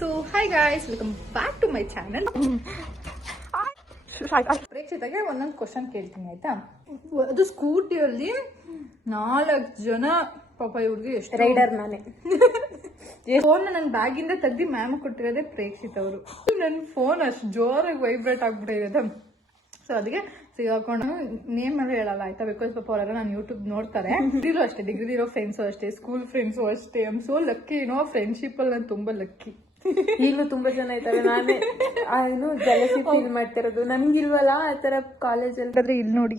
So hi guys, welcome back to my channel. ಪ್ರೇಕ್ಷಿತಾಗೆ ಒಂದೊಂದು question ಕೇಳ್ತೀನಿ ಆಯ್ತಾ. ಅದು ಸ್ಕೂಟಿಯಲ್ಲಿ 4 ಜನ ಪಾಪ ಇವ್ರಿಗೆ ಎಷ್ಟು ರೈಡರ್ ನಾನೇ. ಫೋನ್ ನನ್ನ ಬ್ಯಾಗಿಂದ ತೆಗ್ದು ಮ್ಯಾಮ್ ಕೊಟ್ಟಿರೋದೇ ಪ್ರೇಕ್ಷಿತ್ ಅವರು. ನನ್ನ ಫೋನ್ ಅಷ್ಟು ಜೋರಾಗಿ ವೈಬ್ರೇಟ್ ಆಗ್ಬಿಟ್ಟಿದೆ. ಸೊ ಅದಕ್ಕೆ ಸಿಗಾಕೊಂಡು ನೇಮ್ ಎಲ್ಲ ಹೇಳಲ್ಲ ಆಯ್ತಾ, ಬಿಕಾಸ್ ಪಾಪ ಅವರೆಲ್ಲ ನಾನು ಯೂಟ್ಯೂಬ್ ನೋಡ್ತಾರೆ. ಡಿಗ್ರಿಲೂ ಅಷ್ಟೇ, ಡಿಗ್ರಿ ಇರೋ ಫ್ರೆಂಡ್ಸು ಅಷ್ಟೇ, ಸ್ಕೂಲ್ ಫ್ರೆಂಡ್ಸು ಅಷ್ಟೇ. I am so lucky, friendship ಅಲ್ಲಿ ನಾನು ತುಂಬಾ ಲಕ್ಕಿ. ಈಗಲೂ ತುಂಬಾ ಜನ ಇದ್ದಾರೆ, ನಾನೇ ಜಲಸಿ ಫೀಲ್ ಮಾಡ್ತಿರೋದು. ನನ್ಗಿಲ್ವಲ್ಲ ಆ ತರ ಕಾಲೇಜಲ್ಲಿ. ಇಲ್ಲಿ ನೋಡಿ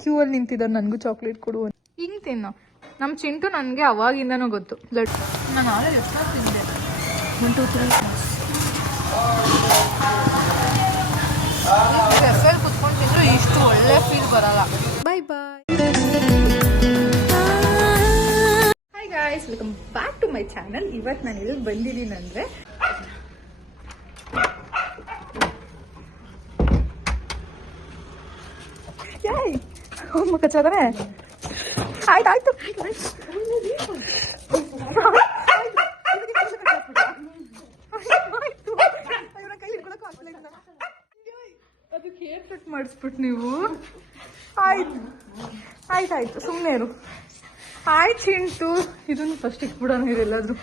ಕ್ಯೂ ಅಲ್ಲಿ ನಿಂತಿದ್ದಾರೆ, ನನಗೂ ಚಾಕ್ಲೇಟ್ ಕೊಡು ಹಿಂಗ್ ತಿನ್ನೋ. ನಮ್ಮ ಚಿಂಟು ನನಗೆ ಅವಾಗಿಂದನೂ ಗೊತ್ತು. ನಾನು ಆಲ್ರೆಡಿ ಎಷ್ಟು ತಿಂದೆ. 1 2 3 ಕೆಫೆಲ್ ಕುತ್ಕೊಂಡು ತಿಂದ್ರು ಇಷ್ಟು ಒಳ್ಳೆ ಫೀಲ್ ಬರಲ್ಲ. Bye bye. Hi guys, welcome back to my channel. ಇವತ್ತು ನಾನು ಎಲ್ಲಿ ಬಂದಿದ್ದೀನಿ ಅಂದರೆ, ಮುಖ ಚದ್ರೆ ಆಯ್ತಾಯ್ತು. ಅದಕ್ಕೆ ಹೇರ್ ಕಟ್ ಮಾಡಿಸ್ಬಿಟ್ಟು ನೀವು. ಆಯ್ತಾಯ್ತು ಸುಮ್ಮನೆ ಇರು. ಆಯ್ತು ಚಿಂಟು, ಇದನ್ನು ಫಸ್ಟ್ ಇಟ್ಬಿಡೋಣ ಇರೆಲ್ಲಾದ್ರು.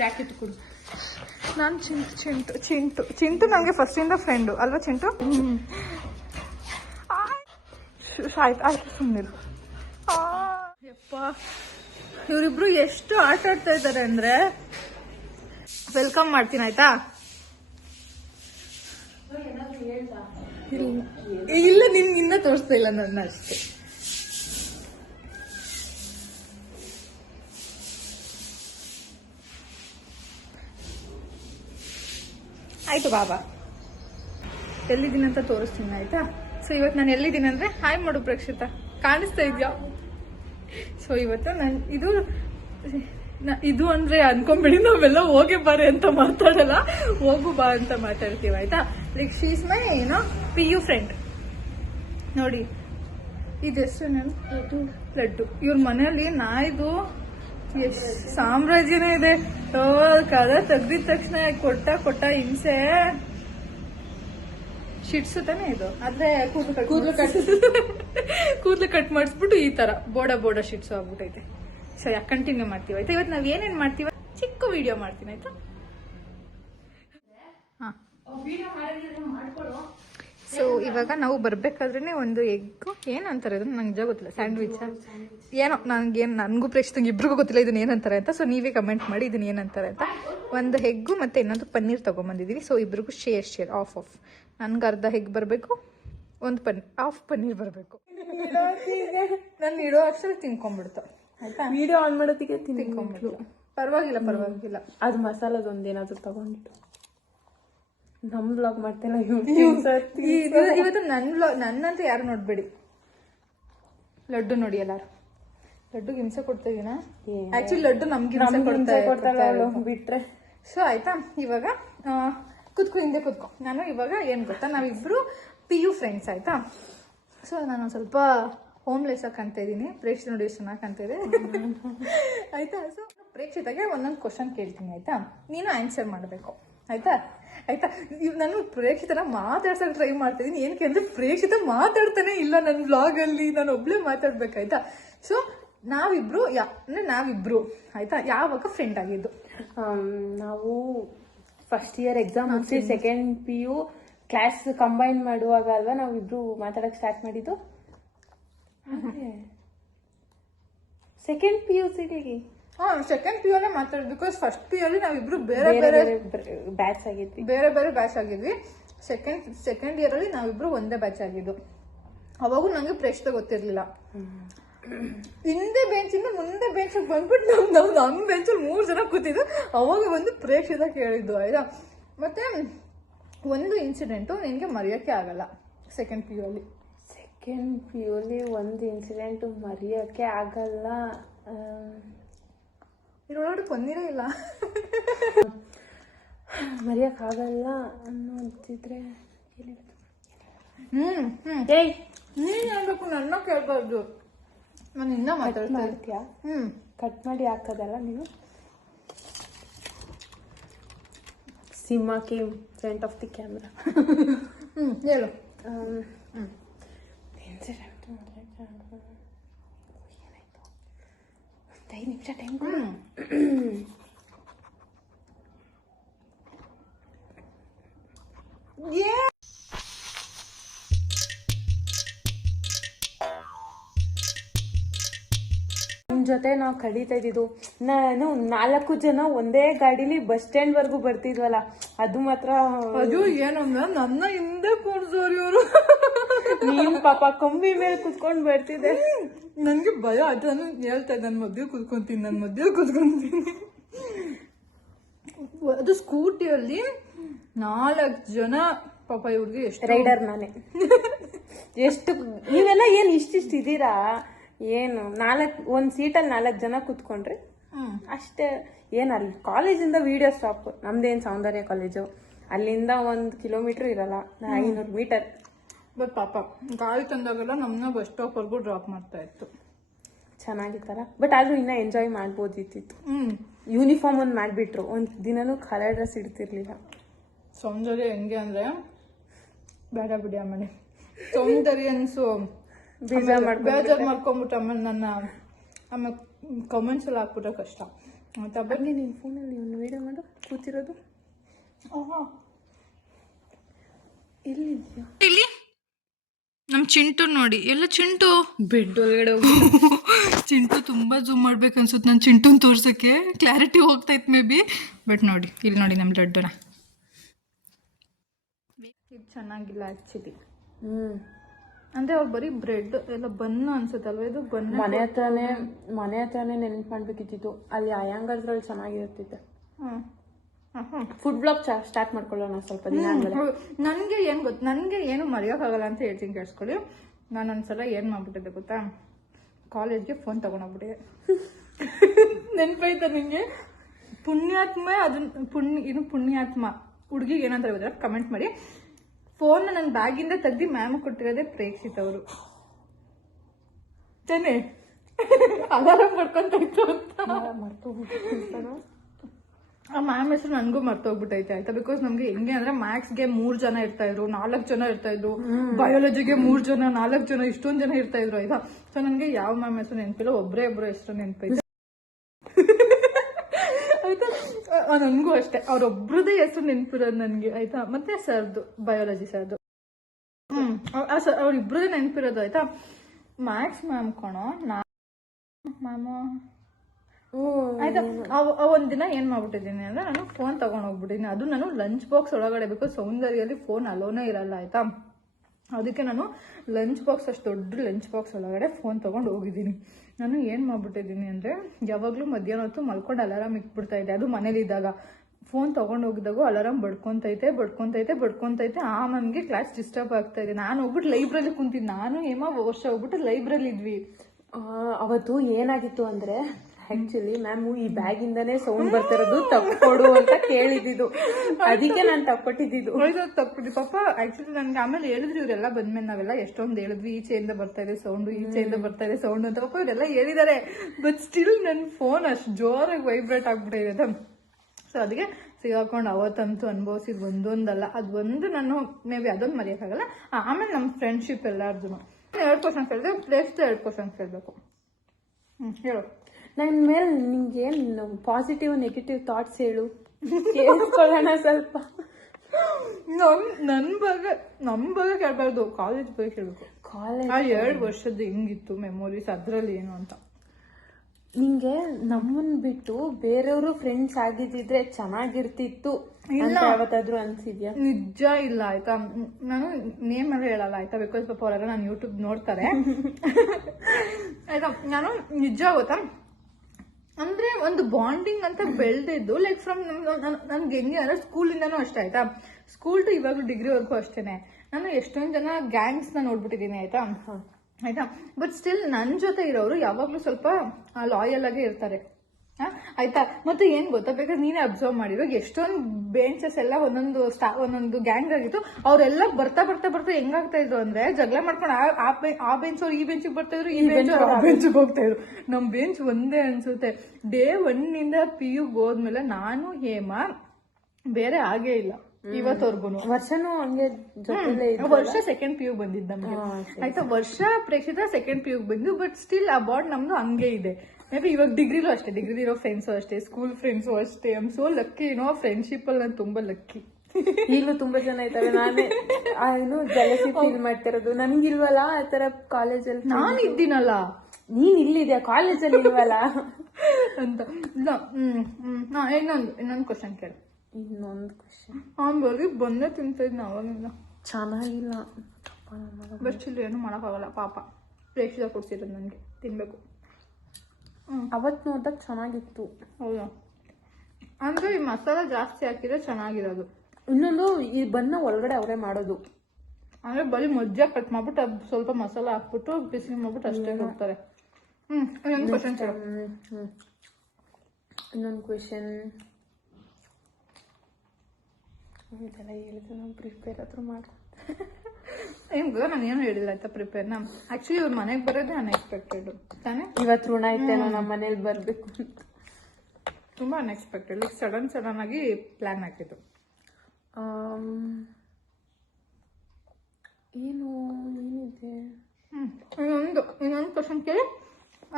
ಜಾಕೆಟ್ ಕೊಡು. ನಾನು ಚಿಂಟು ನನಗೆ ಫಸ್ಟಿಂದ ಫ್ರೆಂಡು ಅಲ್ವಾ ಚಿಂಟು? ಆಯ್ತು ಸುಮ್ಮನಿರು. ಯಪ್ಪ, ಇವರಿಬ್ರು ಎಷ್ಟು ಆಟ ಆಡ್ತಾ ಇದ್ದಾರೆ ಅಂದ್ರೆ, ವೆಲ್ಕಮ್ ಮಾಡ್ತೀನಿ ಆಯ್ತಾ. ಇಲ್ಲ, ನಿನ್ ಇನ್ನ ತೋರಿಸ್ತಾ ಇಲ್ಲ ನನ್ನ ಅಷ್ಟೇ. ಆಯ್ತು ಬಾಬಾ, ಎಲ್ಲಿದ್ದೀನಿ ಅಂತ ತೋರಿಸ್ತೀನಿ ಆಯ್ತಾ. ಸೊ ಇವತ್ತು ನಾನು ಎಲ್ಲಿದ್ದೀನಿ ಅಂದ್ರೆ, ಹಾಯ್ ಮಾಡು ಪ್ರೇಕ್ಷಿತ, ಕಾಣಿಸ್ತಾ ಇದೆಯಾ? ಸೊ ಇವತ್ತು ನಾನು ಇದು ಅಂದ್ರೆ ಅನ್ಕೊಂಬಿಡಿ, ನಾವೆಲ್ಲ ಹೋಗಿ ಬಾರೆ ಅಂತ ಮಾತಾಡಲ್ಲ, ಹೋಗು ಬಾ ಅಂತ ಮಾತಾಡ್ತೀವಿ ಆಯ್ತಾ. Like she's my PU friend. ನೋಡಿ ಇದೆಷ್ಟು ನಾನು ಲಡ್ಡು. ಇವ್ರ ಮನೆಯಲ್ಲಿ ನಾಯ್ದು ಎಷ್ಟು ಸಾಮ್ರಾಜ್ಯನೇ ಇದೆ. ಕದ ತೆಗ್ದಿದ ತಕ್ಷಣ ಕೊಟ್ಟ ಹಿಂಸೆ. ಶಿಟ್ಸು ತಾನೆ ಇದು, ಆದ್ರೆ ಕೂದಲು ಕಟ್ ಮಾಡಿಸ್ಬಿಟ್ಟು ಈ ತರ ಬೋಡ ಶಿಟ್ಸು ಆಗ್ಬಿಟ್ಟೈತೆ. ಸರಿ, ಕಂಟಿನ್ಯೂ ಮಾಡ್ತೀವಿ ಆಯ್ತಾ. ಇವತ್ತು ನಾವ್ ಏನೇನ್ ಮಾಡ್ತೀವಿ, ಚಿಕ್ಕ ವಿಡಿಯೋ ಮಾಡ್ತೀನಿ ಆಯ್ತಾ. ಸೊ ಇವಾಗ ನಾವು ಬರ್ಬೇಕಾದ್ರೆ ಒಂದು ಎಗ್ಗು ಏನಂತಾರೆ ಅದನ್ನ ನಂಗೆ ನಿಜ ಗೊತ್ತಿಲ್ಲ, ಸ್ಯಾಂಡ್ವಿಚ್ ಏನೋ ನನಗೂ ಪ್ರೇಕ್ಷಿತಂಗೆ ಇಬ್ರಿಗೂ ಗೊತ್ತಿಲ್ಲ ಇದನ್ನ ಏನಂತಾರೆ ಅಂತ. ಸೊ ನೀವೇ ಕಮೆಂಟ್ ಮಾಡಿ ಇದನ್ನ ಏನಂತಾರೆ ಅಂತ. ಒಂದು ಎಗ್ಗು ಮತ್ತೆ ಇನ್ನೊಂದು ಪನ್ನೀರ್ ತಗೊಂಡ್ಬಂದಿದ್ದೀವಿ. ಸೊ ಇಬ್ರಿಗೂ ಶೇರ್ ಆಫ್ ನನ್ಗೆ ಅರ್ಧ ಹೆಗ್ ಬರಬೇಕು, ಒಂದು ಹಾಫ್ ಪನ್ನೀರ್ ಬರಬೇಕು. ನಾನು ಇಡೋ ಅಷ್ಟೇ ತಿನ್ಕೊಂಡ್ಬಿಡ್ತು ಆಯ್ತಾ. ವಿಡಿಯೋ ಆನ್ ಮಾಡೋದಕ್ಕೆ ತಿನ್ಕೊಂಡ್ಬಿಡ್ತು. ಪರವಾಗಿಲ್ಲ. ಅದು ಮಸಾಲದೊಂದೇನಾದ್ರು ತಗೊಂಡಿಟ್ಟು ನಮ್ ಬ್ಲಾಗ್ ಮಾಡ್ತೇನೆ ಇವತ್ತು ನನ್ನಂತೂ ಯಾರು ನೋಡ್ಬೇಡಿ. ಲಡ್ಡು ನೋಡಿ, ಎಲ್ಲಾರು ಲಡ್ಡುಗೆ ಹಿಂಸೆ ಕೊಡ್ತಾ ಇದೀನ. ಆಕ್ಚುಲಿ ಲಡ್ಡು ನಮ್ಗೆ ಹಿಂಸೆ ಕೊಡ್ತಾ ಬಿಟ್ರೆ. ಸೊ ಆಯ್ತಾ, ಇವಾಗ ಹಿಂದೆ ಕುತ್ಕೊ. ನಾನು ಇವಾಗ ಏನ್ ಗೊತ್ತಾ, ನಾವಿಬ್ರು PU ಫ್ರೆಂಡ್ಸ್ ಆಯ್ತಾ. ಸೊ ನಾನು ಸ್ವಲ್ಪ ಹೋಮ್ಲೆಸ್ ಆಗಿ ಕಾಣ್ತಾ ಇದ್ದೀನಿ. ಪ್ರೇಕ್ಷಿತ ನೋಡಿ ಎಷ್ಟು ಚೆನ್ನಾಗಿ ಕಾಣ್ತಾ ಇದೆ ಆಯ್ತಾ. ಸೊ ಪ್ರೇಕ್ಷಿತಾಗೆ ಒಂದೊಂದು ಕ್ವಶನ್ ಕೇಳ್ತೀನಿ ಆಯ್ತಾ, ನೀನು ಆನ್ಸರ್ ಮಾಡಬೇಕು ಆಯ್ತಾ. ನಾನು ಪ್ರೇಕ್ಷಿತನ ಮಾತಾಡ್ಸಕ್ ಟ್ರೈ ಮಾಡ್ತಿದ್ದೀನಿ. ಏನಕ್ಕೆ ಅಂದ್ರೆ ಪ್ರೇಕ್ಷಿತ ಮಾತಾಡ್ತಾನೆ ಇಲ್ಲ ನನ್ನ ಬ್ಲಾಗ್ ಅಲ್ಲಿ, ನಾನು ಒಬ್ಳೆ ಮಾತಾಡ್ಬೇಕಾಯ್ತಾ. ಸೊ ನಾವಿಬ್ರು ಆಯ್ತಾ ಯಾವಾಗ ಫ್ರೆಂಡ್ ಆಗಿದ್ದು, ನಾವು ಫಸ್ಟ್ ಇಯರ್ ಎಕ್ಸಾಮ್ ಮುಗಿಸಿ ಸೆಕೆಂಡ್ PU ಕ್ಲಾಸ್ ಕಂಬೈನ್ ಮಾಡುವಾಗ ಅಲ್ವಾ ನಾವಿಬ್ರು ಮಾತಾಡಕ್ ಸ್ಟಾರ್ಟ್ ಮಾಡಿದ್ದು. ಸೆಕೆಂಡ್ PUCಗೆ ಸೆಕೆಂಡ್ PU ಅಲ್ಲೇ ಮಾತಾಡಿದ್. ಬಿಕಾಸ್ ಫಸ್ಟ್ PU ಅಲ್ಲಿ ನಾವಿಬ್ರು ಬೇರೆ ಬ್ಯಾಚ್ ಆಗಿದ್ವಿ, ಬೇರೆ ಬ್ಯಾಚ್ ಆಗಿದ್ವಿ. ಸೆಕೆಂಡ್ ಇಯರ್ ಅಲ್ಲಿ ನಾವಿಬ್ರು ಒಂದೇ ಬ್ಯಾಚ್ ಆಗಿದ್ದು. ಅವಾಗೂ ನಂಗೆ ಪ್ರೇಕ್ಷಿತ ಗೊತ್ತಿರ್ಲಿಲ್ಲ. ಹಿಂದೆ ಬೆಂಚಿಂದ ಮುಂದೆ ಬೆಂಚ್ ಬಂದ್ಬಿಟ್ಟು ನಮ್ಮ ಬೆಂಚಲ್ಲಿ 3 ಜನ ಕೂತಿದ್ದು. ಅವಾಗ ಬಂದು ಪ್ರೇಕ್ಷಿತ ಕೇಳಿದ್ದು ಆಯ್ತಾ. ಮತ್ತೆ ಒಂದು ಇನ್ಸಿಡೆಂಟು ನಿನ್ಗೆ ಮರೆಯೋಕೆ ಆಗಲ್ಲ ಸೆಕೆಂಡ್ PU ಅಲ್ಲಿ. ಒಂದು ಇನ್ಸಿಡೆಂಟ್ ಮರೆಯೋಕೆ ಆಗಲ್ಲ. ಇದ್ರೊಳಗಡೆ ಬಂದಿರೇ ಇಲ್ಲ. ಮರೆಯೋಕ್ಕಾಗಲ್ಲ ಅನ್ನೋದಿದ್ರೆ ನೀನ್ ಹೇಳ್ಬೇಕು, ನನ್ನ ಕೇಳ್ಬಾರ್ದು. ನಾನು ಇನ್ನ ಮಾತಾಡ್ತಾ ಕಟ್ ಮಾಡಿ ಹಾಕೋದಲ್ಲ ನೀನು. Simha came front of the camera. ಹೇಳು. ಏನಾಯ್ತು 5 ನಿಮಿಷ ಟೈಮ್. ನಿಮ್ ಜೊತೆ ನಾವು ಕಳೀತಾ ಇದ್ದಿದ್ದು, ನಾನು 4 ಜನ ಒಂದೇ ಗಾಡಿಲಿ ಬಸ್ ಸ್ಟ್ಯಾಂಡ್ ವರ್ಗು ಬರ್ತಿದ್ವಲ್ಲ, ಅದು ಮಾತ್ರ. ಅದು ಏನಂದ್ರ ನನ್ನ ಹಿಂದೆ ಕೂರ್ಸೋರು ಇವರು. ನೀನ್ ಪಾಪ ಕಂಬಿ ಮೇಲೆ ಕುತ್ಕೊಂಡ್ ಬರ್ತಿದ್ದೆ. ನನ್ಗೆ ಭಯ ಆಯ್ತು. ನಾನು ಹೇಳ್ತಾ ಇದ್ದೆ ನನ್ನ ಮಧ್ಯೆ ಕುತ್ಕೊಂತೀನಿ. ಅದು ಸ್ಕೂಟಿಯಲ್ಲಿ 4 ಜನ. ಪಾಪ ಇವ್ರಿಗೆ ಎಷ್ಟು ರೈಡರ್ ನಾನೇ. ಎಷ್ಟು ನೀವೆಲ್ಲ ಏನ್ ಇಷ್ಟಿಷ್ಟು ಇದೀರಾ? ಏನು ಒಂದ್ ಸೀಟಲ್ಲಿ 4 ಜನ ಕುತ್ಕೊಂಡ್ರಿ ಅಷ್ಟೇ. ಏನ್ ಅಲ್ಲಿ ಕಾಲೇಜಿಂದ ವಿಡಿಯೋ ಸ್ಟಾಪ್. ನಮ್ದೇನ್ ಸೌಂದರ್ಯ ಕಾಲೇಜು, ಅಲ್ಲಿಂದ 1 ಕಿಲೋಮೀಟರ್ ಇರಲ್ಲ, 500 ಮೀಟರ್. ಬಟ್ ಪಾಪ ಗಾಳಿ ತಂದಾಗೆಲ್ಲ ನಮ್ಮನ್ನ ಬಸ್ ಸ್ಟಾಪ್ ವರ್ಗೂ ಡ್ರಾಪ್ ಮಾಡ್ತಾ ಇತ್ತು. ಚೆನ್ನಾಗಿತ್ತಲ್ಲ. ಬಟ್ ಆದ್ರೂ ಇನ್ನ ಎಂಜಾಯ್ ಮಾಡ್ಬೋದಿತ್ತು. ಯೂನಿಫಾರ್ಮ್ ಒಂದ್ ಮಾಡ್ಬಿಟ್ರು, ಒಂದ್ ದಿನನೂ ಕಲರ್ ಡ್ರೆಸ್ ಇಡ್ತಿರ್ಲಿಲ್ಲ. ಸೌಂದರ್ಯ ಹೆಂಗೆ ಅಂದ್ರೆ ಬೇಡ ಬಿಡಿ. ಆಮೇಲೆ ಸೌಂದರ್ಯ ಅನ್ಸು ಬೇಜಾರ್ ಮಾಡ್ಕೊಂಡ್ಬಿಟ್ಟು ಆಮೇಲೆ ನನ್ನ ಆಮೇಲೆ ಕಮೆಂಟ್ಸ್ ಎಲ್ಲ ಹಾಕ್ಬಿಟ್ರೆ ಕಷ್ಟ. ಬನ್ನಿ ನಿನ್ ಫೋನಲ್ಲಿ ಒಂದು ವಿಡಿಯೋ ಮಾಡು ಕೂತಿರೋದು. ಎಲ್ಲಿದ್ಯಾ? ಇಲ್ಲಿ ನಮ್ ಚಿಂಟು ನೋಡಿ. ಎಲ್ಲ ಚಿಂಟು ಬೆಡ್ ಒಳಗಡೆ ಚಿಂಟು ತುಂಬಾ ಜೂಮ್ ಮಾಡ್ಬೇಕು ಅನ್ಸುತ್ತೆ ನಾನು ಚಿಂಟುನ್ ತೋರ್ಸಕ್ಕೆ. ಕ್ಲಾರಿಟಿ ಹೋಗ್ತೈತ್ ಮೇ ಬಿ. ಬಟ್ ನೋಡಿ ಇಲ್ಲಿ ನೋಡಿ ನಮ್ ಲಡ್ಡುನ. ಇದು ಚೆನ್ನಾಗಿಲ್ಲ ಆಕ್ಚುಲಿ. ಅಂದ್ರೆ ಅವ್ರು ಬರೀ ಬ್ರೆಡ್ ಎಲ್ಲ ಬನ್ನು ಅನ್ಸುತ್ತಲ್ವ. ಇದು ಬನ್ನ ಮನೆ ಹತ್ರನೇ ನೆನಪು ಮಾಡ್ಬೇಕಿತ್ತು. ಅಲ್ಲಿ ಅಯ್ಯಂಗಾರ್ಗಳಲ್ಲಿ ಚೆನ್ನಾಗಿರ್ತಿತ್ತು. ಫುಡ್ ಬ್ಲಾಗ್ ಸ್ಟಾರ್ಟ್ ಮಾಡ್ಕೊಳ್ಳೋಣ ಸ್ವಲ್ಪ ದಿನ ಆದ್ಮೇಲೆ. ನನ್ಗೆ ಏನ್ ಗೊತ್ತು, ನನ್ಗೆ ಏನು ಮರೆಯೋಕ್ಕಾಗಲ್ಲ ಅಂತ ಹೇಳ್ತೀನಿ ಕೇಳಿಸ್ಕೊಳ್ಳಿ. ನಾನು ಒಂದ್ಸಲ ಏನ್ ಮಾಡ್ಬಿಟ್ಟಿದ್ದೆ ಗೊತ್ತಾ, ಕಾಲೇಜ್ಗೆ ಫೋನ್ ತಗೊಂಡೋಗ್ಬಿಟ್ಟಿದೆ. ನೆನ್ಪೈತ ನಿಂಗೆ? ಪುಣ್ಯಾತ್ಮ ಅದನ್ನ ಪುಣ್ಯಾತ್ಮ ಹುಡುಗಿಗೆ ಏನಂತ ಗೊತ್ತಾ ಕಮೆಂಟ್ ಮಾಡಿ. ಫೋನ್ ನನ್ನ ಬ್ಯಾಗಿಂದ ತೆಗ್ದು ಮ್ಯಾಮ್ ಕೊಟ್ಟಿರೋದೇ ಪ್ರೇಕ್ಷಿತ್ ಅವರು ತಾನೆ. ಅಲಾರಾಮ್ ಪಡ್ಕೊಂತ ಇತ್ತು ಅಂತ ಆ ಮ್ಯಾಮ್ ಹೆಸರು ನನಗೂ ಮರ್ತೋಗ್ಬಿಟ್ಟೈತೆ ಆಯ್ತಾ. ಬಿಕಾಸ್ ನಮ್ಗೆ ಹೆಂಗೆ ಅಂದ್ರೆ ಮ್ಯಾಥ್ಸ್ಗೆ 3 ಜನ ಇರ್ತಾ ಇದ್ರು, 4 ಜನ ಇರ್ತಾ ಇದ್ರು, ಬಯಾಲಜಿಗೆ 3 ಜನ, 4 ಜನ, ಇಷ್ಟೊಂದು ಜನ ಇರ್ತಾ ಇದ್ರು ಆಯ್ತಾ. ಸೊ ನನ್ಗೆ ಯಾವ ಮ್ಯಾಮ್ ಹೆಸರು ನೆನಪಿಲ್ಲ, ಒಬ್ಬರೇ ಹೆಸರು ನೆನಪೈತೆ ಆಯ್ತಾ. ನನ್ಗೂ ಅಷ್ಟೇ ಅವ್ರೊಬ್ರದೇ ಹೆಸರು ನೆನಪಿರೋದು ನನ್ಗೆ ಆಯ್ತಾ. ಮತ್ತೆ ಸರ್ದು ಬಯಾಲಜಿ ಸರ್ದು ಅವ್ರಿಬ್ರದೇ ನೆನಪಿರೋದು ಆಯ್ತಾ. ಮ್ಯಾಥ್ಸ್ ಮ್ಯಾಮ್ ಕಣೋ ಮ್ಯಾಮ ಆಯ್ತಾ. ಒಂದಿನ ಏನ್ ಮಾಡ್ಬಿಟ್ಟಿದ್ದೀನಿ ಅಂದ್ರೆ ನಾನು ಫೋನ್ ತಗೊಂಡ್ ಹೋಗ್ಬಿಟ್ಟಿದ್ದೀನಿ. ಅದು ನಾನು ಲಂಚ್ ಬಾಕ್ಸ್ ಒಳಗಡೆ, ಬಿಕಾಸ್ ಸೌಂದರ್ಯಲ್ಲಿ ಫೋನ್ ಅಲೋನೇ ಇರಲ್ಲ ಆಯ್ತಾ. ಅದಕ್ಕೆ ನಾನು ಲಂಚ್ ಬಾಕ್ಸ್, ಅಷ್ಟು ದೊಡ್ಡ ಲಂಚ್ ಬಾಕ್ಸ್ ಒಳಗಡೆ ಫೋನ್ ತಗೊಂಡು ಹೋಗಿದ್ದೀನಿ. ನಾನು ಏನ್ ಮಾಡ್ಬಿಟ್ಟಿದ್ದೀನಿ ಅಂದ್ರೆ ಯಾವಾಗ್ಲೂ ಮಧ್ಯಾಹ್ನ ಹೊತ್ತು ಮಲ್ಕೊಂಡು ಅಲಾರಾಮ್ ಇಟ್ಬಿಡ್ತಾ ಇದ್ದೆ. ಅದು ಮನೇಲಿ ಇದ್ದಾಗ ಫೋನ್ ತಗೊಂಡು ಹೋಗಿದಾಗ ಅಲಾರಾಮ್ ಬಡ್ಕೊಂತೈತೆ. ಆ ನಮ್ಗೆ ಕ್ಲಾಸ್ ಡಿಸ್ಟರ್ಬ್ ಆಗ್ತಾ ಇದೆ. ನಾನು ಹೋಗ್ಬಿಟ್ಟು ಲೈಬ್ರರಿ ಕುಂತಿದ್ದೆ. ನಾನು ವರ್ಷ ಹೋಗ್ಬಿಟ್ಟು ಲೈಬ್ರರಿ ಇದ್ವಿ. ಅವತ್ತು ಏನಾಗಿತ್ತು ಅಂದ್ರೆ ಆಕ್ಚುಲಿ ಮ್ಯಾಮ್ ಈ ಬ್ಯಾಗ್ ಇಂದಾನೇ ಸೌಂಡ್ ಬರ್ತಿರೋದು ತಕ್ಕೊಡು ಅಂತ ಕೇಳಿದ್ದು. ಅದಕ್ಕೆ ನಾನು ತಕ್ಕೊಟ್ಟಿದ್ದು. ತಕ್ಕೊಟ್ಟಿ ಪಾಪ. ಆಕ್ಚುಲಿ ನನ್ಗೆ ಆಮೇಲೆ ಹೇಳಿದ್ರು ಇವರೆಲ್ಲ ಬಂದ್ಮೇಲೆ, ನಾವೆಲ್ಲ ಎಷ್ಟೊಂದು ಹೇಳಿದ್ವಿ ಈಚೆಯಿಂದ ಬರ್ತಾ ಇದೆ ಸೌಂಡ್ ಅಂತ. ಪಾಪ ಇವರೆಲ್ಲ ಹೇಳಿದಾರೆ. ಬಟ್ ಸ್ಟಿಲ್ ನನ್ನ ಫೋನ್ ಅಷ್ಟು ಜೋರಾಗಿ ವೈಬ್ರೇಟ್ ಆಗ್ಬಿಟ್ಟಿದೆ. ಸೊ ಅದಕ್ಕೆ ಸಿಗಾಕೊಂಡು ಅವತ್ತಂತೂ ಅನುಭವಿಸಿದ್ ಒಂದೊಂದಲ್ಲ, ಅದೊಂದು ನಾನು ಮೇ ಬಿ ಅದೊಂದು ಮರೆಯೋಕ್ಕಾಗಲ್ಲ. ಆಮೇಲೆ ನಮ್ಮ ಫ್ರೆಂಡ್ಶಿಪ್ ಎಲ್ಲಾರ್ದು 2 ಕ್ವಶನ್ಸ್ ಹೇಳಿದೆ. ಪ್ಲೇಸ್ 2 ಕ್ವಶನ್ಸ್ ಹೇಳ್ಬೇಕು. ಹೇಳು. ನನ್ನ ಮೇಲೆ ನಿಮ್ಗೆ ಏನು ಪಾಸಿಟಿವ್ ನೆಗೆಟಿವ್ ಥಾಟ್ಸ್ ಹೇಳು, ಕೇಳ್ಕೊಳ್ಳೋಣ ಸ್ವಲ್ಪ. ನಮ್ ಬಗ್ಗೆ ಕೇಳಬಾರ್ದು, ಕಾಲೇಜ್ ಬಗ್ಗೆ ಕೇಳಬೇಕು. ಕಾಲೇಜ್ 2 ವರ್ಷದ ಹೆಂಗಿತ್ತು ಮೆಮೊರೀಸ್, ಅದ್ರಲ್ಲಿ ಏನು ಅಂತ. ನಿಂಗೆ ನಮ್ಮನ್ ಬಿಟ್ಟು ಬೇರೆಯವರು ಫ್ರೆಂಡ್ಸ್ ಆಗಿದ್ದಿದ್ರೆ ಚೆನ್ನಾಗಿರ್ತಿತ್ತು ಅಂತ ಯಾವತ್ತಾದ್ರೂ ಅನ್ಸಿದ್ಯಾ? ನಿಜ ಇಲ್ಲ ಆಯ್ತಾ. ನಾನು ನೇಮ್ ಎಲ್ಲ ಹೇಳಲ್ಲ ಆಯ್ತಾ, ಬಿಕಾಸ್ ಪಾಪ ಅವರೆಲ್ಲ ನಾನು ಯೂಟ್ಯೂಬ್ ನೋಡ್ತಾರೆ ಆಯ್ತಾ. ನಾನು ನಿಜ ಗೊತ್ತಾ ಅಂದ್ರೆ ಒಂದು ಬಾಂಡಿಂಗ್ ಅಂತ ಬೆಳೆದಿದ್ದು ಲೈಕ್ ಫ್ರಮ್ ನನ್ಗೆ ಹೆಂಗೆ ಅಂದ್ರೆ ಸ್ಕೂಲಿಂದಾನು ಅಷ್ಟೇ ಆಯ್ತಾ. ಸ್ಕೂಲ್ ಟು ಇವಾಗಲೂ ಡಿಗ್ರಿವರೆಗೂ ಅಷ್ಟೇನೆ. ನಾನು ಎಷ್ಟೊಂದು ಜನ ಗ್ಯಾಂಗ್ಸ್ ನ ನೋಡ್ಬಿಟ್ಟಿದ್ದೀನಿ ಆಯ್ತಾ. ಬಟ್ ಸ್ಟಿಲ್ ನನ್ನ ಜೊತೆ ಇರೋರು ಯಾವಾಗ್ಲೂ ಸ್ವಲ್ಪ ಲಾಯಲ್ ಆಗೇ ಇರ್ತಾರೆ ಆಯ್ತಾ. ಮತ್ತೆ ಏನ್ ಗೊತ್ತಾ, ಬೇಕಾದ್ರೆ ನೀನೇ ಅಬ್ಸರ್ವ್ ಮಾಡಿರುವಾಗ ಎಷ್ಟೊಂದು ಬೆಂಚಸ್ ಎಲ್ಲ ಒಂದೊಂದು ಗ್ಯಾಂಗ್ ಆಗಿತ್ತು. ಅವರೆಲ್ಲ ಬರ್ತಾ ಹೆಂಗಾಗ್ತಾ ಇದ್ರು ಅಂದ್ರೆ ಜಗಳ ಮಾಡ್ಕೊಂಡು ಆ ಬೆಂಚ್ ಅವ್ರು ಈ ಬೆಂಚಿಗೆ ಬರ್ತಾ ಇದ್ರು, ಈ ಬೆಂಚ್ ಅವ್ರು ಆ ಬೆಂಚಿಗೆ ಹೋಗ್ತಾ ಇದ್ರು. ನಮ್ ಬೆಂಚ್ ಒಂದೇ ಅನ್ಸುತ್ತೆ. ಡೇ 1 ಇಂದ PU ಹೋದ್ಮೇಲೆ ನಾನು ಹೇಮಾ ಬೇರೆ ಆಗೇ ಇಲ್ಲ ಇವತ್ತವರ್ಗು. ವರ್ಷನೂ ಹಂಗೆ ಜೊತೆಲೇ ಇದ್ದ. ವರ್ಷ ಸೆಕೆಂಡ್ ಪಿ ಯು ಬಂದಿದ್ದು ನಮ್ಗೆ. ಆಯ್ತಾ, ವರ್ಷ ಪ್ರೇಕ್ಷಿತ ಸೆಕೆಂಡ್ ಪಿ ಯು ಬಂದು, ಬಟ್ ಸ್ಟಿಲ್ ಆ ಬಾಂಡ್ ನಮ್ದು ಹಂಗೆ ಇದೆ. ಮೇ ಬಿ ಇವಾಗ ಡಿಗ್ರಿಲೂ ಅಷ್ಟೇ, ಡಿಗ್ರಿ ಇರೋ ಫ್ರೆಂಡ್ಸು ಅಷ್ಟೇ, ಸ್ಕೂಲ್ ಫ್ರೆಂಡ್ಸು ಅಷ್ಟೇ. I am so lucky, friendship ಅಲ್ಲಿ ನಾನು ತುಂಬಾ ಲಕ್ಕಿ. ಈಗಲೂ ತುಂಬಾ ಜನ ಇದ್ದಾರೆ. ನಾನೇ ಏನು ಜಲಸಿ ಫೀಲ್ ಮಾಡ್ತಿರೋದು, ನನ್ಗಿಲ್ವಲ್ಲ ಆ ತರ ಕಾಲೇಜಲ್ಲಿ. ನಾನು ಇದ್ದೀನಲ್ಲ, ನೀನ್ ಇಲ್ಲಿದ್ಯಾ ಕಾಲೇಜಲ್ಲಿ ಇಲ್ವಲ್ಲ ಅಂತ. ಇಲ್ಲ ಇನ್ನೊಂದು ಕ್ವಶನ್ ಕೇಳಿ. ಇನ್ನೊಂದು ಕ್ವಶನ್. ಬರೀ ಬಂದೇ ತಿಂತ ಇದ್ನ ಅವಾಗಿಂದ. ಚೆನ್ನಾಗಿಲ್ಲ ಬಟ್ ಇಲ್ಲಿ ಏನು ಮಾಡೋಕ್ಕಾಗಲ್ಲ, ಪಾಪ ಪ್ರೇಕ್ಷಿತ ಕೊಡ್ಸಿರೋದು ನನಗೆ ತಿನ್ಬೇಕು. ಅವತ್ತು ನೋಡಿದಾಗ ಚೆನ್ನಾಗಿತ್ತು. ಹೌದಾ? ಅಂದ್ರೆ ಈ ಮಸಾಲ ಜಾಸ್ತಿ ಹಾಕಿದ್ರೆ ಚೆನ್ನಾಗಿರೋದು. ಇನ್ನೊಂದು ಈ ಬನ್ನ ಒಳಗಡೆ ಅವರೇ ಮಾಡೋದು, ಅಂದ್ರೆ ಬರೀ ಮಜ್ಜೆ ಕಟ್ ಮಾಡ್ಬಿಟ್ಟು ಅದು ಸ್ವಲ್ಪ ಮಸಾಲ ಹಾಕ್ಬಿಟ್ಟು ಬಿಸಿ ಮಾಡ್ಬಿಟ್ಟು ಅಷ್ಟೇ ಕೊಡ್ತಾರೆ. ಇನ್ನೊಂದು ಕ್ವಶನ್ ಕೇಳು. ಇನ್ನೊಂದು ಕ್ವಶನ್ ಇದೆಲ್ಲ ಹೇಳಿದ್ರೆ ನಾವು ಪ್ರಿಪೇರ್ ಆದ್ರೂ ಮಾಡ್ಕೊಂಡು ಏನ್ ಗೊತ್ತಾ, ನಾನು ಏನು ಹೇಳಿಲ್ಲ ಆಯ್ತಾ ಪ್ರಿಪೇರ್ನ. ಆಕ್ಚುಲಿ ಇವ್ರ ಮನೆಗೆ ಬರೋದೇ ಅನ್ಎಕ್ಸ್ಪೆಕ್ಟೆಡ್ ತಾನೇ. ಇವತ್ತು ಋಣ ಐತೇನೋ ನಮ್ಮ ಮನೇಲಿ ಬರ್ಬೇಕು ಅಂತ. ತುಂಬಾ ಅನ್ಎಕ್ಸ್ಪೆಕ್ಟೆಡ್, ಲೈಕ್ ಸಡನ್ ಆಗಿ ಪ್ಲಾನ್ ಹಾಕಿದ್ದು. ಏನಿದೆ ಇನ್ನೊಂದು ಕ್ವಶನ್ ಕೇಳಿ,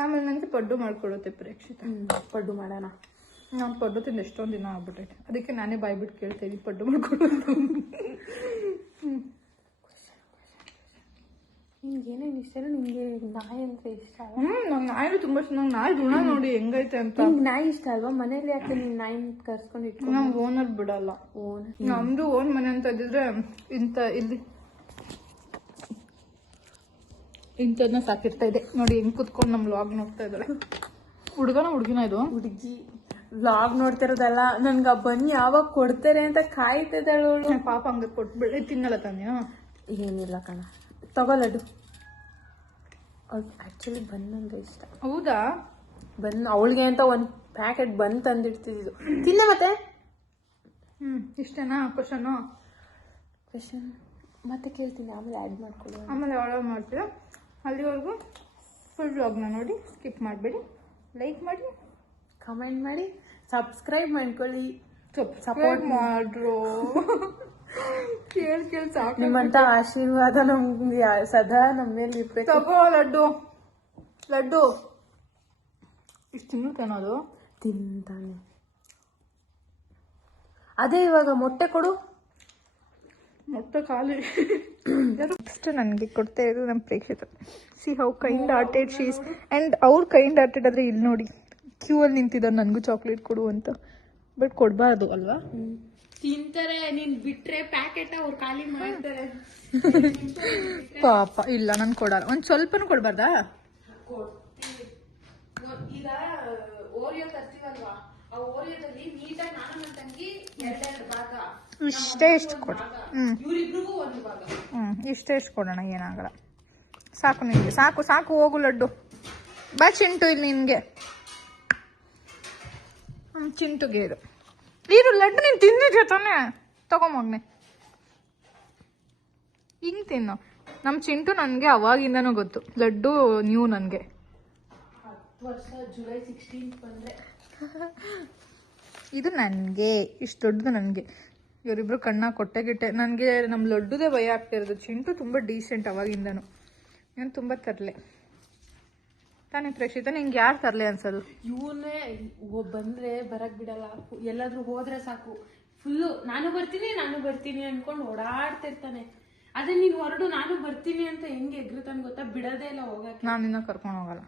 ಆಮೇಲೆ ನನಗೆ ಪಡ್ಡು ಮಾಡ್ಕೊಡುತ್ತೆ ಪ್ರೇಕ್ಷಿತ. ಪಡ್ಡು ಮಾಡೋಣ. ನಾನು ಪಡ್ಡು ತಿಂದು ಎಷ್ಟೊಂದು ದಿನ ಆಗ್ಬಿಟ್ಟೈತೆ, ಅದಕ್ಕೆ ನಾನೇ ಬಾಯ್ಬಿಟ್ಟು ಕೇಳ್ತಾ ಇದ್ದೀನಿ ಪಡ್ಡು ಮಾಡ್ಕೊಡೋದು. ನಿಮ್ಗೆ ಏನೇನು ಇಷ್ಟ ಇಲ್ಲ? ನಿಮ್ಗೆ ನಾಯಿ ಅಂದ್ರೆ ಇಷ್ಟ ಅಲ್ಲ? ನಂಗೆ ನಾಯಿ ತುಂಬಾ ಇಷ್ಟ. ನಂಗೆ ನಾಯಿ ಋಣ ನೋಡಿ ಹೆಂಗೈತೆ ಅಂತ. ನಿಮ್ಗೆ ನಾಯಿ ಇಷ್ಟ ಅಲ್ವಾ? ಮನೇಲಿ ಯಾಕೆ ನೀನ್ ನಾಯಿ ಕರ್ಸ್ಕೊಂಡು ಇಟ್ಕೊಂಡು? ನಮ್ ಓನರ್ ಬಿಡಲ್ಲ. ನಮ್ದು ಓನ್ ಮನೆ ಅಂತ ಇದ್ದಿದ್ರೆ ಇಂಥದ್ನ ಸಾಕಿರ್ತಾ ಇದೆ. ನೋಡಿ ಹೆಂಗ್ ಕುತ್ಕೊಂಡು ನಮ್ ವ್ಲಾಗ್ ನೋಡ್ತಾ ಇದ್ದಾರೆ. ಹುಡುಗಿನ ಇದು ಹುಡುಗಿ ವ್ಲಾಗ್ ನೋಡ್ತಿರೋದಲ್ಲ, ನನ್ಗ ಬನ್ನಿ ಯಾವಾಗ ಕೊಡ್ತಾರೆ ಅಂತ ಕಾಯ್ತಿದ್ದಾಳು. ಪಾಪ ಹಂಗ ಕೊಟ್ಬಿಡಿ, ತಿನ್ನಲ್ಲ ತಾನೆ. ಏನಿಲ್ಲ ಕಣ, ತಗೊಳ್ಳೋದು. ಆಕ್ಚುಲಿ ಬಂದಂದ್ರೆ ಇಷ್ಟ. ಹೌದಾ? ಅವಳಿಗೆ ಅಂತ ಒಂದ್ ಪ್ಯಾಕೆಟ್ ಬಂದ್ ತಂದಿಡ್ತಿದ್ದು. ತಿನ್ನ ಮತ್ತೆ. ಇಷ್ಟೇನಾ ಕ್ವಶನ್ ಮತ್ತೆ ಕೇಳ್ತೀನಿ, ಆಮೇಲೆ ಆ್ಯಡ್ ಮಾಡ್ಕೊಳ್ಳಿ. ಆಮೇಲೆ ಆರ್ಡರ್ ಮಾಡ್ತೀರಾ? ಅಲ್ಲಿವರೆಗೂ ಫುಲ್ ವ್ಲಾಗ್ನ ನೋಡಿ, ಸ್ಕಿಪ್ ಮಾಡಬೇಡಿ, ಲೈಕ್ ಮಾಡಿ, ಕಮೆಂಟ್ ಮಾಡಿ, ಸಬ್ಸ್ಕ್ರೈಬ್ ಮಾಡ್ಕೊಳ್ಳಿ. ಸಪೋರ್ಟ್ ಮಾಡ್ರು. ಕೇಳಿ ಸಾಕು. ನಿಮ್ಮಂತ ಆಶೀರ್ವಾದ ನಮ್ಗೆ ಸದಾ ನಮ್ಮ ಮೇಲೆ ಇರ್ಬೇಕು. ತಗೋ ಲಡ್ಡು ಇಷ್ಟು ತಿನ್ನೋದು ತಿಂತಾನೆ. ಅದೇ ಇವಾಗ ಮೊಟ್ಟೆ ಕೊಡು. ಮೊಟ್ಟೆ ಖಾಲಿ. ನೆಕ್ಸ್ಟ್ ನನಗೆ ಕೊಡ್ತಾ ಇರೋದು ನಮ್ಮ ಪ್ರೇಕ್ಷಕ. See how kind hearted she's. And ಅವ್ರು ಕೈಂಡ್ ಹಾರ್ಟೆಡ್ ಆದರೆ ಇಲ್ಲಿ ನೋಡಿ ಕ್ಯೂ ಅಲ್ಲಿ ನಿಂತಿದ್ದಾರೆ ನನಗೂ ಚಾಕ್ಲೇಟ್ ಕೊಡು ಅಂತ. ಬಟ್ ಕೊಡಬಾರ್ದು ಅಲ್ವಾ? ತಿಂತಾರೆ, ನೀನ್ ಬಿಟ್ರೆ ಪ್ಯಾಕೆಟ್ ಅವ್ರು ಖಾಲಿ ಮಾಡ್ತಾರೆ. ಪಾಪ ಇಲ್ಲ, ನಾನು ಕೊಡಲ್ಲ. ಒಂದು ಸ್ವಲ್ಪನೂ ಕೊಡಬಾರ್ದಾ? ಈಗ ಓರಿಯೋ ತರ್ತೀವಲ್ವಾ, ಆ ಓರಿಯೋದಲ್ಲಿ ನೀಟಾಗಿ ನಾನು ನನ್ನ ತಂಗಿ ಎರಡೆರಡು ಭಾಗ, ಇಷ್ಟು ಕೊಡ. ಇವ್ರಿಬ್ರಿಗೂ ಒಂದು ಭಾಗ. ಇಷ್ಟು ಕೊಡೋಣ, ಏನಾಗಲ್ಲ. ಸಾಕು ನಿನಗೆ, ಸಾಕು ಹೋಗು ಲಡ್ಡು. ಬಾ ಚಿಂಟು, ಇಲ್ಲಿ ನಿನಗೆ. ಚಿಂಟುಗೆ ಇದು ಲಡ್ಡು ನೀನು ತಿಂದಿದ್ಯಾ ತಾನೆ? ತಗೊಂಬಗ್ನೆ ಹಿಂಗೆ ತಿನ್ನು. ನಮ್ಮ ಚಿಂಟು ನನಗೆ ಅವಾಗಿಂದನೂ ಗೊತ್ತು, ಲಡ್ಡು ನ್ಯೂ ನನಗೆ. 10 ವರ್ಷ ಜುಲೈ 16 ಬಂದ್ರೆ ಇದು ನನಗೆ, ಇಷ್ಟು ದೊಡ್ಡದು ನನಗೆ. ಇವರಿಬ್ರು ಕಣ್ಣ ಕೊಟ್ಟೆಗಿಟ್ಟೆ. ನನಗೆ ನಮ್ಮ ಲಡ್ಡುದೇ ಭಯ ಆಗ್ತಿರೋದು. ಚಿಂಟು ತುಂಬ ಡೀಸೆಂಟ್ ಅವಾಗಿಂದನು. ನಾನು ತುಂಬ ತರಲೆ ತಾನೇ ಪ್ರೇಕ್ಷಿತ? ನಿಂಗೆ ಯಾರು ತರಲೆ ಅನ್ಸೋದು? ಇವನೇ ಬಂದ್ರೆ ಬರಕ್ ಬಿಡಲ್ಲ. ಎಲ್ಲಾದ್ರೂ ಹೋದ್ರೆ ಸಾಕು ಫುಲ್ಲು ನಾನು ಬರ್ತೀನಿ ಅನ್ಕೊಂಡು ಓಡಾಡ್ತಿರ್ತಾನೆ. ಅದೇ ನೀನ್ ಹೊರಡು ನಾನು ಬರ್ತೀನಿ ಅಂತ ಹೆಂಗೆ ಎಗ್ರುತ್ತಾನೆ ಗೊತ್ತಾ? ಬಿಡೋದೇ ಇಲ್ಲ ಹೋಗಕ್ಕೆ. ನಾನು ನಿನ್ನ ಕರ್ಕೊಂಡು ಹೋಗಲ್ಲ.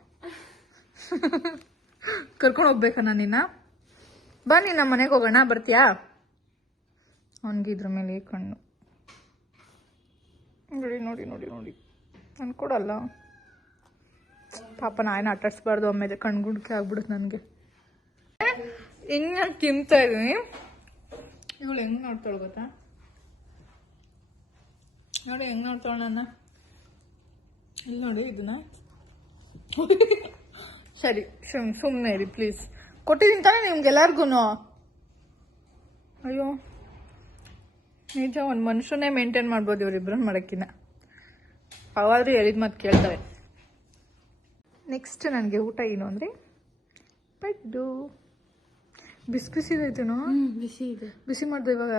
ಕರ್ಕೊಂಡು ಹೋಗ್ಬೇಕಾ ನಾನು ನಿನ್ನ? ಬಾ ನೀನು ನಮ್ಮ ಮನೆಗೆ ಹೋಗೋಣ, ಬರ್ತೀಯಾ? ಅವನಿಗೆ ಇದ್ರ ಮೇಲೆ ಕಣ್ಣು ನೋಡಿ ನಾನು ಕೊಡಲ್ಲ. ಪಾಪ ನಾಯನ ಆಟಾಡ್ಸ್ಬಾರ್ದು, ಆಮೇಲೆ ಕಣ್ಗುಡ್ಕೆ ಆಗ್ಬಿಡುತ್ತೆ ನನಗೆ. ಹೆಂಗೆ ತಿಂತಾ ಇದೀನಿ. ಇವಳು ಹೆಂಗೆ ನೋಡ್ತಾಳೆ ಗೊತ್ತಾ? ನೋಡಿ ಹೆಂಗೆ ನೋಡ್ತಾಳೆ ನನ್ನ. ಇಲ್ಲಿ ನೋಡಿ ಇದನ್ನ. ಸರಿ ಸುಮ್ಮನೆ ಇರಿ ಪ್ಲೀಸ್. ಕೊಟ್ಟಿದ್ದೀನಿ ತಾನೇ ನಿಮ್ಗೆಲ್ಲರಿಗೂ. ಅಯ್ಯೋ ನಿಜ, ಒಂದು ಮನುಷ್ಯನೇ ಮೇಂಟೈನ್ ಮಾಡ್ಬೋದು ಇವರಿಬ್ಬರನ್ನ ಮಾಡೋಕ್ಕಿನ್ನ. ಅವಾದ್ರೂ ಹೇಳಿದ ಮಾತು ಕೇಳ್ತವೆ. ನೆಕ್ಸ್ಟ್ ನನಗೆ ಊಟ ಏನು ಅಂದರೆ ಪಡ್ಡು. ಬಿಸಿ ಬಿಸಿ ಐತೇನೋ. ಬಿಸಿ ಇದೆ. ಬಿಸಿ ಮಾಡ್ದೆ ಇವಾಗ.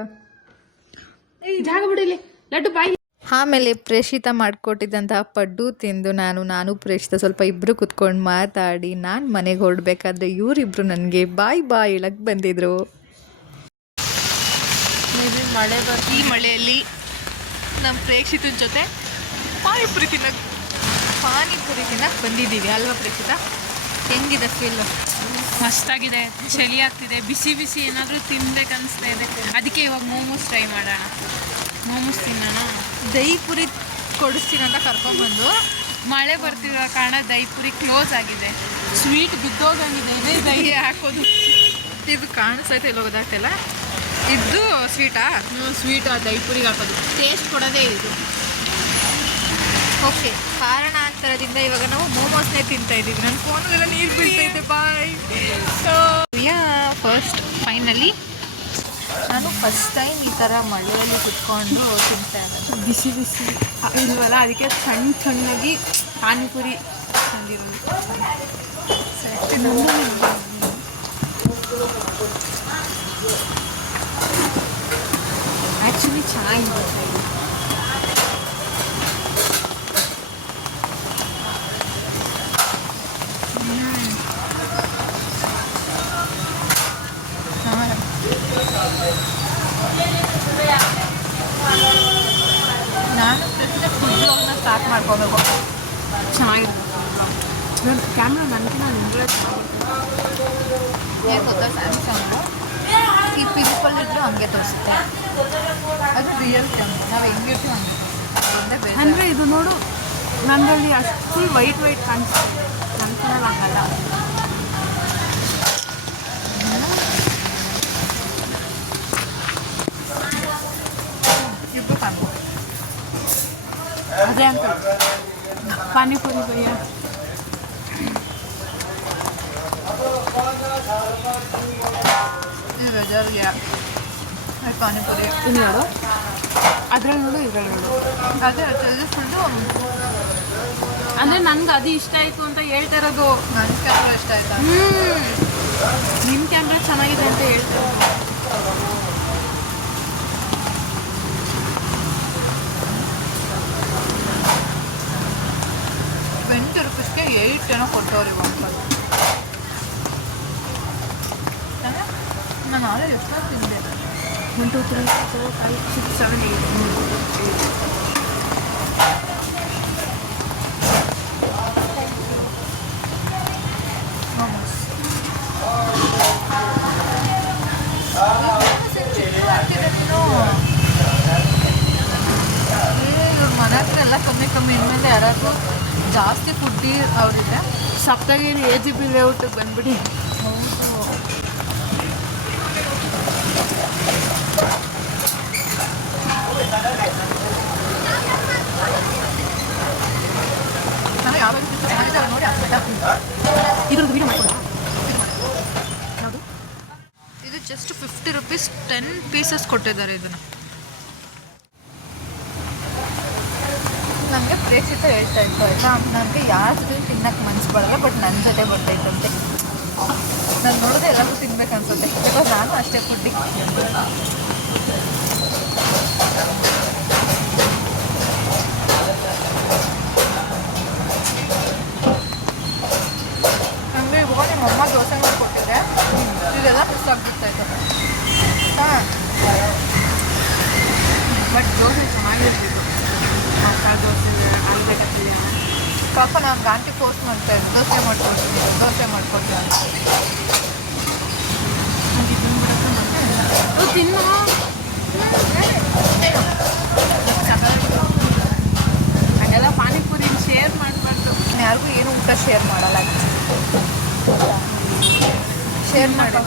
ಜಾಗ ಬಿಡಿಲಿ ಲಡ್ಡು ಬಾಯಿ. ಆಮೇಲೆ ಪ್ರೇಷಿತ ಮಾಡಿಕೊಟ್ಟಿದ್ದಂತಹ ಪಡ್ಡು ತಿಂದು ನಾನು ಪ್ರೇಷಿತ ಸ್ವಲ್ಪ ಇಬ್ಬರು ಕುತ್ಕೊಂಡು ಮಾತಾಡಿ ನಾನು ಮನೆಗೆ ಹೊರಡ್ಬೇಕಾದ್ರೆ ಇವರಿಬ್ಬರು ನನಗೆ ಬಾಯ್ ಹೇಳಕ್ಕೆ ಬಂದಿದ್ರು. ಮಳೆ ಈ ಮಳೆಯಲ್ಲಿ ನಮ್ಮ ಪ್ರೇಕ್ಷಿತನ ಜೊತೆ ಪಾನಿಪುರಿ ತಿನ್ನಕ್ಕೆ ಬಂದಿದ್ದೀವಿ ಅಲ್ವಾ ಪ್ರೇಕ್ಷಿತ? ಹೆಂಗಿದೆ ಫೀಲ್? ಮಸ್ತಾಗಿದೆ, ಚಳಿ ಆಗ್ತಿದೆ, ಬಿಸಿ ಬಿಸಿ ಏನಾದರೂ ತಿನ್ಬೇಕನ್ನಿಸ್ತಾ ಇದೆ. ಅದಕ್ಕೆ ಇವಾಗ ಮೋಮೋಸ್ ಟ್ರೈ ಮಾಡೋಣ. ಮೋಮೋಸ್ ತಿನ್ನೋಣ. ದಹಿಪುರಿ ಕೊಡಿಸ್ತೀನಿ ಅಂತ ಕರ್ಕೊಂಡ್ಬಂದು ಮಳೆ ಬರ್ತಿರೋ ಕಾರಣ ದಹಿಪುರಿ ಕ್ಲೋಸ್ ಆಗಿದೆ. ಸ್ವೀಟ್ ಬಿದ್ದೋಗಂಗಿದೆ. ಇದೇ ದಹಿ ಹಾಕೋದು. ಇದು ಕಾಣಿಸ್ತೈತೆ ಎಲ್ಲ ಗೊತ್ತಾಗ್ತಿಲ್ಲ. ಇದು ಸ್ವೀಟಾ? ಸ್ವೀಟ್ ದಹಿಪುರಿಗೆ ಹಾಕೋದು. ಟೇಸ್ಟ್ ಕೊಡೋದೇ ಇದು. ಓಕೆ, ಕಾರಣಾಂತರದಿಂದ ಇವಾಗ ನಾವು ಮೋಮೋಸ್ನೇ ತಿಂತಾ ಇದ್ದೀವಿ. ನನ್ನ ಫೋನಲ್ಲೆಲ್ಲ ನೀರು ಬೀಳ್ತೈತೆ. ಬಾಯ್. ಫಸ್ಟ್ ಫೈನಲಿ ನಾನು ಫಸ್ಟ್ ಟೈಮ್ ಈ ಥರ ಮಳೆಯಲ್ಲಿ ಕುತ್ಕೊಂಡು ತಿಂತಾ ಇರೋದು. ಬಿಸಿ ಬಿಸಿ ಇಲ್ವಲ್ಲ, ಅದಕ್ಕೆ ಸಣ್ಣಗೆ ಪಾನಿಪುರಿ ತಂದಿರೋದು. ಆ್ಯಕ್ಚುಲಿ ಚೆನ್ನಾಗಿದೆ. ನಾನು ಪ್ರತಿ ಫುಡ್ ಬ್ಲಾಗ್ನ ಸ್ಟಾರ್ಟ್ ಮಾಡ್ಕೋಬೇಕು. ಚೆನ್ನಾಗಿದೆ. ಕ್ಯಾಮ್ರಾ ನನಗಿನ ನಿಂದರೆ ಏನು ಗೊತ್ತಾ, ಸ್ಯಾಮ್ಸಂಗು ಈ ಪಿಂಪಲ್ ಇದ್ರೂ ಹಂಗೆ ತೋರಿಸುತ್ತೆ. ಅದು ರಿಯಲ್ ಕ್ಯಾಮ್ರಾ. ನಾವು ಹೆಂಗಿರ್ತೀವಿ ಹಂಗೆ. ಅಂದರೆ ಇದು ನೋಡು, ನನ್ನಲ್ಲಿ ಅಷ್ಟು ಫುಲ್ ವೈಟ್ ಕಾಣಿಸ್ತಿದೆ. ನನ್ನ ಫೋನಲ್ಲಿ ಹಂಗಲ್ಲ. ಇಬ್ಬರು ಕಾಣ್ಬೋದು. ಅದೇ ಅಂತ ಪಾನಿಪುರಿ ಭಯ್ಯ. ಈ ವೆದರ್ಗೆ ಪಾನಿಪುರಿ ಇಲ್ಲಿ ನೋಡು, ಅದ್ರಲ್ಲಿ ನೋಡು, ಇದ್ರಲ್ಲಿ ನೋಡು. ಅದೇ ಫುಲ್ಲು ಅಂದರೆ ನಂಗೆ ಅದು ಇಷ್ಟ ಆಯಿತು ಅಂತ ಹೇಳ್ತಾ ಇರೋದು. ನನ್ನ ಕ್ಯಾಮ್ರಾ ಇಷ್ಟ ಆಯ್ತಾ? ನಿಮ್ಮ ಕ್ಯಾಮ್ರಾ ಚೆನ್ನಾಗಿದೆ ಅಂತ ಹೇಳ್ತಾ ಇರೋದು. ₹20 8 ಏನೋ ಕೊಟ್ಟವ್ರಿ ವಾಪಸ್. ನಾನು ಆಲ್ರೆಡಿ ಎಷ್ಟೋ ತಿಂದೆ. 1 2 3 4 5 6 7 8. ಇವ್ರ ಮನೆ ಹತ್ರ ಎಲ್ಲ ಕಮ್ಮಿ ಇನ್ಮೇಲೆ ಯಾರಾದರೂ ಜಾಸ್ತಿ ಫುಡ್ಡಿ ಅವರಿದೆ. ಸಪ್ತಗಿರಿ AGP ಲೇಔಟಿಗೆ ಬಂದ್ಬಿಡಿ. ನಾನು ಯಾವಾಗ ನೋಡಿ ಇದ್ರದ್ದು ವೀಡಿಯೋ ಮಾಡ್ಕೊಡ. ಇದು ಜಸ್ಟ್ ₹50 10 ಪೀಸಸ್ ಕೊಟ್ಟಿದ್ದಾರೆ. ಇದನ್ನು ನನಗೆ ಪ್ರೇಕ್ಷಿತ ಹೇಳ್ತಾ ಇತ್ತು ಆಯಿತಾ, ನನಗೆ ಯಾರ ಜೊತೆ ತಿನ್ನಕ್ಕೆ ಮನಸ್ಸು ಬರಲ್ಲ, ಬಟ್ ನನ್ನ ಜೊತೆ ಬರ್ತೈತಂತೆ. ನಾನು ನೋಡಿದ್ರೆ ಎಲ್ಲರಿಗೂ ತಿನ್ಬೇಕು ಅನ್ಸುತ್ತೆ. ಬಿಕಾಸ್ ನಾನು ಅಷ್ಟೇ ಫುಡ್ಡಿ. ನನಗೆ ಇವಾಗ ನಿಮ್ಮಮ್ಮ ದೋಸೆ ಮಾಡಿಕೊಟ್ಟಿದ್ರೆ ಇದೆಲ್ಲ ಮಿಸ್ ಆಗ್ಬಿಡ್ತಾಯಿತ್ತು. ಹಾಂ, ಬಟ್ ದೋಸೆ ಚೆನ್ನಾಗಿರ್ತಿತ್ತು. ಮಸಾಲೆ ದೋಸೆ, ಆಲೂಗಡ್ಡೆ ಪಲ್ಯ. ಪಾಪ ನಾನು ಆಂಟಿ ಫೋರ್ಸ್ ಮಾಡ್ತಾ ಇದ್ದೆ, ದೋಸೆ ಮಾಡಿಕೊಡ್ತೀನಿ ಅಂತ. ನನಗೆ ತಿಂದ್ಬಿಡೋದು ಮತ್ತೆ ತಿನ್ನು. ಹಾಗೆಲ್ಲ ಪಾನಿಪುರಿ ಶೇರ್ ಮಾಡಬಾರ್ದು. ಯಾರಿಗೂ ಏನು ಊಟ ಶೇರ್ ಮಾಡಲ್ಲ. ಶೇರ್ ಮಾಡಿ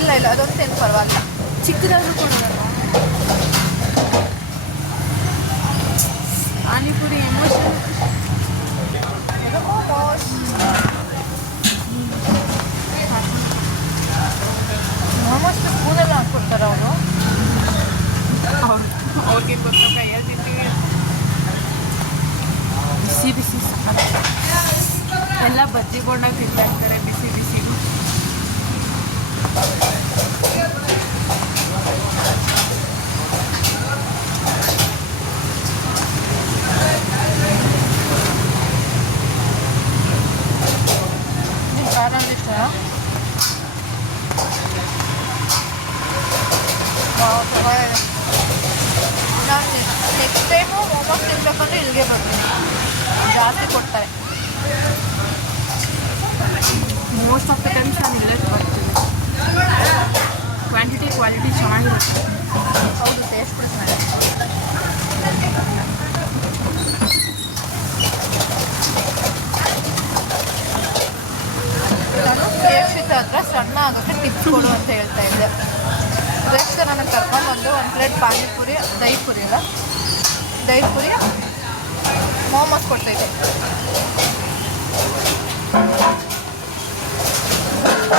ಇಲ್ಲ ಅದೊಂದು ಏನು ಪರವಾಗಿಲ್ಲ. ಚಿಕ್ಕದಾದ್ರೂ ಕೊಡೋದಲ್ಲ. ಪಾನಿಪುರಿ ಎಮೋಷನ್. ಮೋಮೋಸ್ ಸ್ಪೂನೆಲ್ಲ ಹಾಕ್ಕೊಡ್ತಾರೆ ಅವರು. ಅವ್ರಿಗೆ ಗೊತ್ತಪ್ಪ, ಕೈಯಲ್ಲಿ ತಿಂತೀವಿ. ಬಿಸಿ ಬಿಸಿ ಸಕ್ಕತ್. ಎಲ್ಲ ಬಜ್ಜಿ ಬೋಂಡಾಗ ತಿಂತಾ ಇರ್ತಾರೆ ಬಿಸಿ ಬಿಸಿಗೂ. ನಾನು ನೆಕ್ಸ್ಟ್ ಟೈಮು ಮೋಮೋಸ್ ತಿನ್ಬೇಕಂದ್ರೆ ಇಲ್ಲಿಗೆ ಬರ್ತೀನಿ, ಜಾಸ್ತಿ ಕೊಡ್ತಾರೆ. ಮೋಸ್ಟ್ ಆಫ್ ದ ಟೈಮ್ಸ್ ನಾನು ಇಲ್ಲೇ ಬರ್ತೀನಿ. ಕ್ವಾಂಟಿಟಿ ಕ್ವಾಲಿಟಿ ಚೆನ್ನಾಗಿರುತ್ತೆ. ಹೌದು, ಟೇಸ್ಟ್ ಕೂಡ ಚೆನ್ನಾಗಿದೆ. ನಾನು KFC ಹತ್ರ ಸಣ್ಣ ಆಗೋಕ್ಕೆ ಟಿಪ್ಸ್ ಕೊಡು ಅಂತ ಹೇಳ್ತಾ ಇದ್ದೆ. ಜಸ್ಟ್ ನನಗೆ ಕರ್ಕೊಂಡ್ಬಂದು 1 ಪ್ಲೇಟ್ ಪಾನಿಪುರಿ, ದಹಿ ಪುರಿ ಮೋಮೋಸ್ ಕೊಡ್ತಾಯಿದ್ದೆ.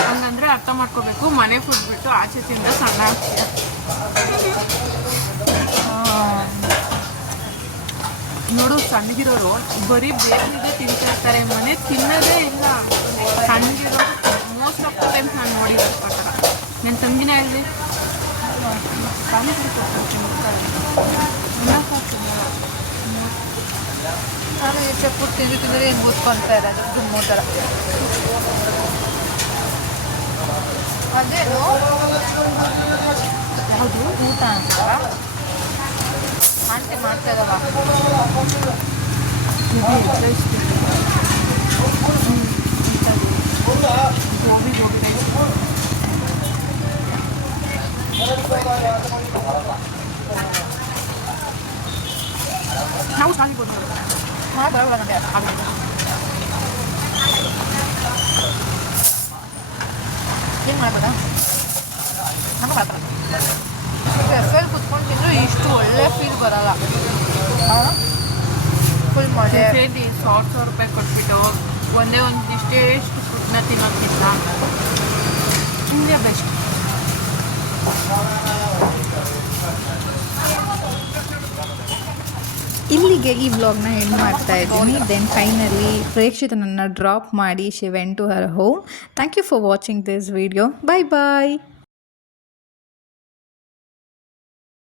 ಹಂಗಂದ್ರೆ ಅರ್ಥ ಮಾಡ್ಕೋಬೇಕು, ಮನೆ ಫುಡ್ ಬಿಟ್ಟು ಆಚೆ ತಿಂದ ಸಣ್ಣ ಆಗ್ತೀಯ. ನೋಡು, ಸಣ್ಣಗಿರೋರು ಬರೀ ಬೇಕರಿಗೆ ತಿಂತಾ ಇರ್ತಾರೆ, ಮನೆ ತಿನ್ನೋದೇ ಇಲ್ಲ. ಸಣ್ಣಗಿರೋರು ಮೋಸ್ಟ್ ಆಫ್ ದ ಟೈಮ್ಸ್ ನಾನು ನೋಡಿರೋ ಪ್ರಕಾರ. ನನ್ನ ತಂಗಿನೇ ಆಗಲಿ ಪಾನಿಪುರಿ ನಾನು ಈ ಚಪ್ಪು ತಿಂದರೆ ಏನು ಕೂತ್ಕೊಳ್ತಾ ಇರೋದು ಗುಮ್ಮೋ ಥರ. ಅದೇನು ಯಾವುದು ಊಟ ಅಂತ ಆಂಟಿ ಮಾಡ್ತಾ ಇದ್ದಾವ. ಗೋಬಿ ರೈಸ್. ನಾವು ಸಾಲಿಬೋದು ಬರೋಲ್ಲ ನನಗೆ. ಏನು ಮಾಡ್ಬೋದಾ? ನನಗೆ ಮಾಡ್ತಾರೆ. ಕೆಫೆಲ್ಲಿ ಕುತ್ಕೊಂಡು ತಿಂದರೂ ಇಷ್ಟು ಒಳ್ಳೆ ಫೀಲ್ ಬರೋಲ್ಲ. ಫುಲ್ ಮಜೆ. ₹1,000 ಕೊಟ್ಬಿಟ್ಟು ಒಂದೇ ಇಷ್ಟೇಷ್ಟು ಫುಡ್ನ ತಿನ್ನೋಕ್ಕಿಂತ ಹಿಂಗೆ ಬೆಸ್ಟ್. ಇಲ್ಲಿಗೆ ಈ ವ್ಲಾಗ್ನ ಎಂಡ್ ಮಾಡ್ತಾ ಇದ್ದೀನಿ. ದೆನ್ ಫೈನಲಿ ಪ್ರೇಕ್ಷಿತನನ್ನು ಡ್ರಾಪ್ ಮಾಡಿ she went to her home. Thank you for watching this video. Bye bye.